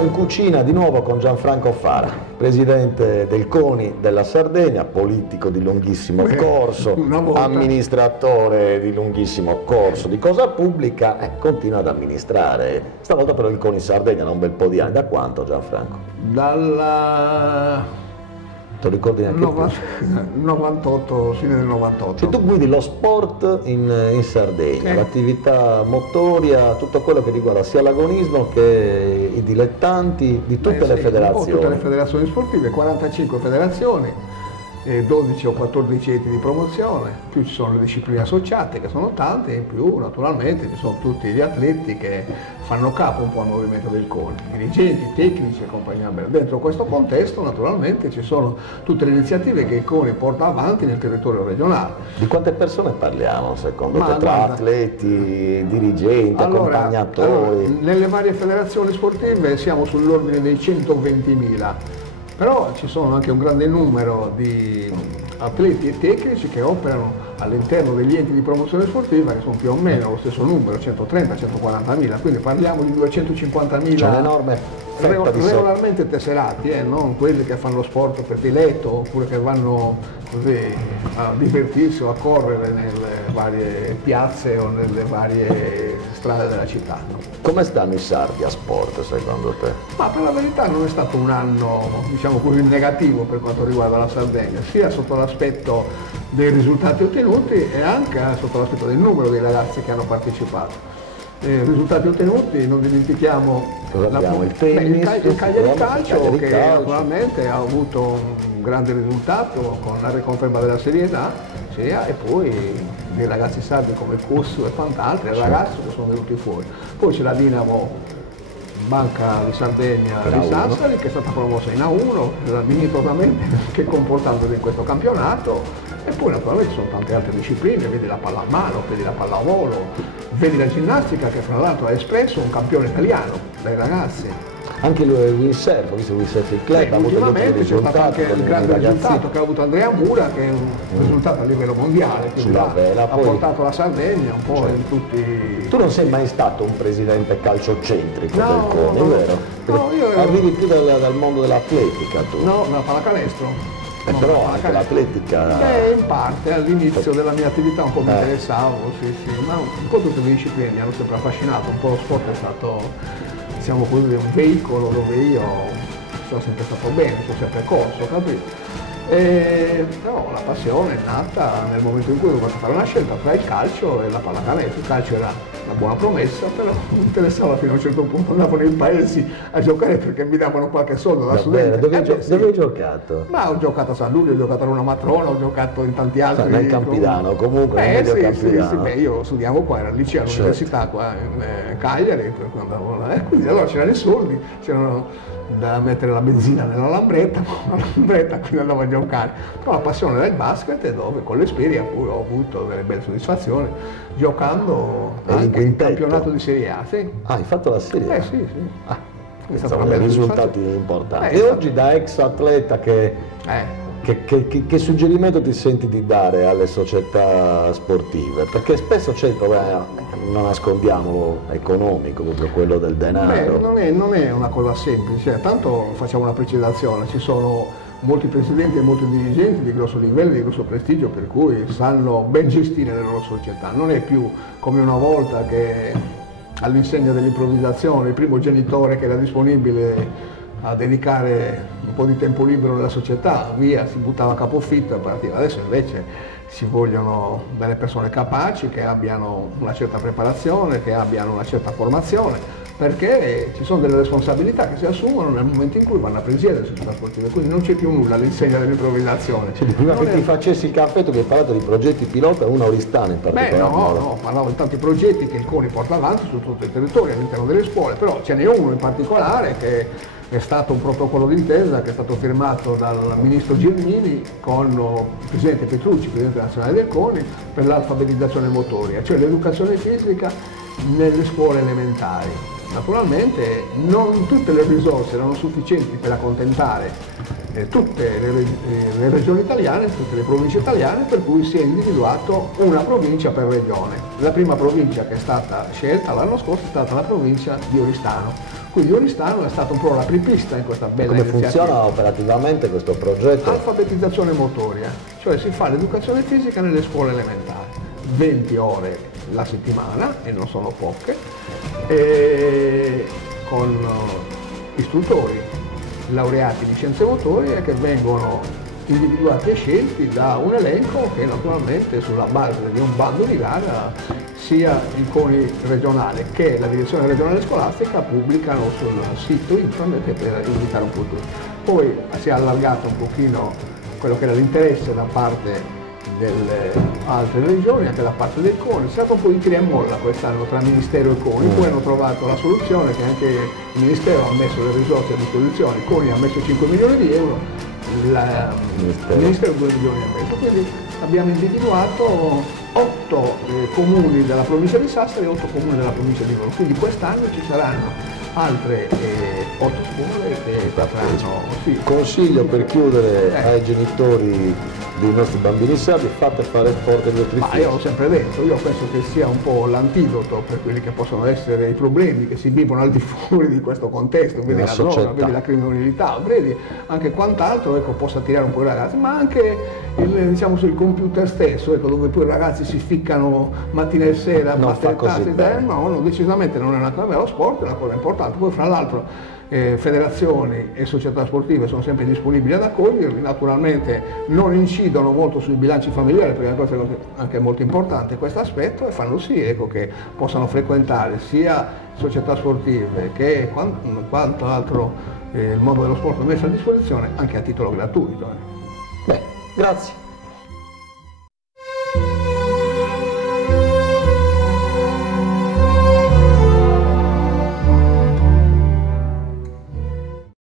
Siamo in cucina di nuovo con Gianfranco Fara, presidente del CONI della Sardegna, politico di lunghissimo corso, amministratore di lunghissimo corso di cosa pubblica e continua ad amministrare. Stavolta però il CONI Sardegna da un bel po' di anni. Da quanto, Gianfranco? Dalla... Te lo ricordi neanche 98, fine del 98. Cioè, tu guidi lo sport in Sardegna, l'attività motoria, tutto quello che riguarda sia l'agonismo che i dilettanti di tutte le federazioni. Tutte le federazioni sportive, 45 federazioni, 12 o 14 enti di promozione, più ci sono le discipline associate che sono tante, e in più naturalmente ci sono tutti gli atleti che fanno capo un po' al movimento del CONI, dirigenti, tecnici e compagnia bella. Dentro questo contesto naturalmente ci sono tutte le iniziative che il CONI porta avanti nel territorio regionale. Di quante persone parliamo secondo te? Tra atleti, dirigenti, accompagnatori? Nelle varie federazioni sportive siamo sull'ordine dei 120.000. Però ci sono anche un grande numero di atleti e tecnici che operano all'interno degli enti di promozione sportiva che sono più o meno lo stesso numero, 130-140.000, quindi parliamo di 250.000 c'è un'enorme fetta di regolarmente tesserati, non quelli che fanno sport per diletto oppure che vanno così a divertirsi o a correre nelle varie piazze o nelle varie strade della città. Come stanno i sardi a sport secondo te? Ma per la verità non è stato un anno, diciamo così, negativo per quanto riguarda la Sardegna, sia sotto l'aspetto dei risultati ottenuti e anche sotto l'aspetto del numero dei ragazzi che hanno partecipato. Risultati ottenuti, non dimentichiamo il tennis, il Cagliari Calcio che naturalmente ha avuto un grande risultato con la riconferma della Serie A e poi dei ragazzi sardi come Cussu e quant'altri, ragazzi che sono venuti fuori. Poi c'è la Dinamo Banca di Sardegna di Sassari che è stata promossa in A1, dignitosamente che comportandosi in questo campionato, e poi naturalmente ci sono tante altre discipline, vedi la pallamano, vedi la pallavolo, vedi la ginnastica che fra l'altro ha espresso un campione italiano dai ragazzi. Anche il windsurf, visto il windsurf club ha avuto ultimamente c'è stato anche il grande risultato che ha avuto Andrea Mura, che è un risultato a livello mondiale, che ha portato la Sardegna un po' in tutti... Tu non sei mai stato un presidente calciocentrico del CONI, vero? No, io arrivi più dal mondo dell'atletica tu. No, la pallacanestro. Però anche l'atletica... In parte, all'inizio della mia attività un po' mi interessavo, ma un po' tutte le discipline mi hanno sempre affascinato, un po' lo sport è stato, diciamo così, un veicolo dove io sono sempre stato bene, sono sempre corso, capito? Però la passione è nata nel momento in cui ho dovuto fare una scelta tra il calcio e la pallacanestro. Il calcio era una buona promessa, però mi interessava fino a un certo punto, andavo nei paesi a giocare perché mi davano qualche soldo da studente. Dove hai giocato? Ma ho giocato a San Luglio, ho giocato a Roma Matrona, ho giocato in tanti altri... Nel Campidano, comunque nel medio Campidano. Io studiavo qua, era al liceo, all'università qua in Cagliari, quindi allora c'erano i soldi, c'erano da mettere la benzina nella lambretta, quindi andavo a giocare. Però la passione del basket è dove con l'Esperian poi ho avuto delle belle soddisfazioni giocando anche in campionato di Serie A. Sì. Ah, hai fatto la Serie A? Sì. Insomma, risultati importanti. E oggi da ex atleta che suggerimento ti senti di dare alle società sportive? Perché spesso c'è il problema, non nascondiamolo, economico, proprio quello del denaro. Non è una cosa semplice, tanto facciamo una precisazione, ci sono molti presidenti e molti dirigenti di grosso livello, di grosso prestigio, per cui sanno ben gestire le loro società. Non è più come una volta che all'insegna dell'improvvisazione il primo genitore che era disponibile a dedicare un po' di tempo libero nella società, via, si buttava a capofitto e partiva. Adesso invece ci vogliono delle persone capaci, che abbiano una certa preparazione, che abbiano una certa formazione, perché ci sono delle responsabilità che si assumono nel momento in cui vanno a presiedere le società sportive, quindi non c'è più nulla all'insegna dell'improvvisazione. Prima che ti facessi il caffè tu mi hai parlato di progetti pilota, uno a Oristano in particolare. No, parlavo di tanti progetti che il CONI porta avanti su tutto il territorio, all'interno delle scuole, però ce n'è uno in particolare che è stato un protocollo d'intesa che è stato firmato dal ministro Gelmini con il presidente Petrucci, presidente nazionale del CONI, per l'alfabetizzazione motoria, cioè l'educazione fisica nelle scuole elementari. Naturalmente non tutte le risorse erano sufficienti per accontentare tutte le regioni italiane, tutte le province italiane, per cui si è individuato una provincia per regione. La prima provincia che è stata scelta l'anno scorso è stata la provincia di Oristano. Quindi Oristano è stato un po' l'apripista in questa bella iniziativa. Come funziona operativamente questo progetto? Alfabetizzazione motoria, cioè si fa l'educazione fisica nelle scuole elementari, 20 ore la settimana, e non sono poche, e con istruttori laureati in scienze motorie che vengono individuati e scelti da un elenco che naturalmente sulla base di un bando di gara sia il CONI regionale che la direzione regionale scolastica pubblicano sul sito internet per indicare un po' tutto. Poi si è allargato un pochino quello che era l'interesse da parte delle altre regioni, anche da parte del CONI. È stato un po' di tira e molla quest'anno tra Ministero e CONI, poi hanno trovato la soluzione che anche il Ministero ha messo le risorse a disposizione, il CONI ha messo 5 milioni di euro, il Ministero 2 milioni e mezzo, quindi abbiamo individuato 8 comuni della provincia di Sassari e 8 comuni della provincia di Roma, quindi quest'anno ci saranno altre 8 scuole che sapranno. Sì. Consiglio per chiudere ai genitori dei nostri bambini sardi: fate fare forte gli altri figli. Ma io l'ho sempre detto, io penso che sia un po' l'antidoto per quelli che possono essere i problemi che si vivono al di fuori di questo contesto, vedi la droga, vedi la criminalità, vedi anche quant'altro, ecco, possa tirare un po' i ragazzi, ma anche diciamo sul computer stesso, ecco, dove poi i ragazzi si ficcano mattina e sera, no, decisamente non è una cosa, lo sport è una cosa importante, poi fra l'altro federazioni e società sportive sono sempre disponibili ad accoglierli, naturalmente non incidono molto sui bilanci familiari, perché questo è anche molto importante questo aspetto, e fanno sì, ecco, che possano frequentare sia società sportive che quanto altro il mondo dello sport messo a disposizione anche a titolo gratuito. Beh, grazie.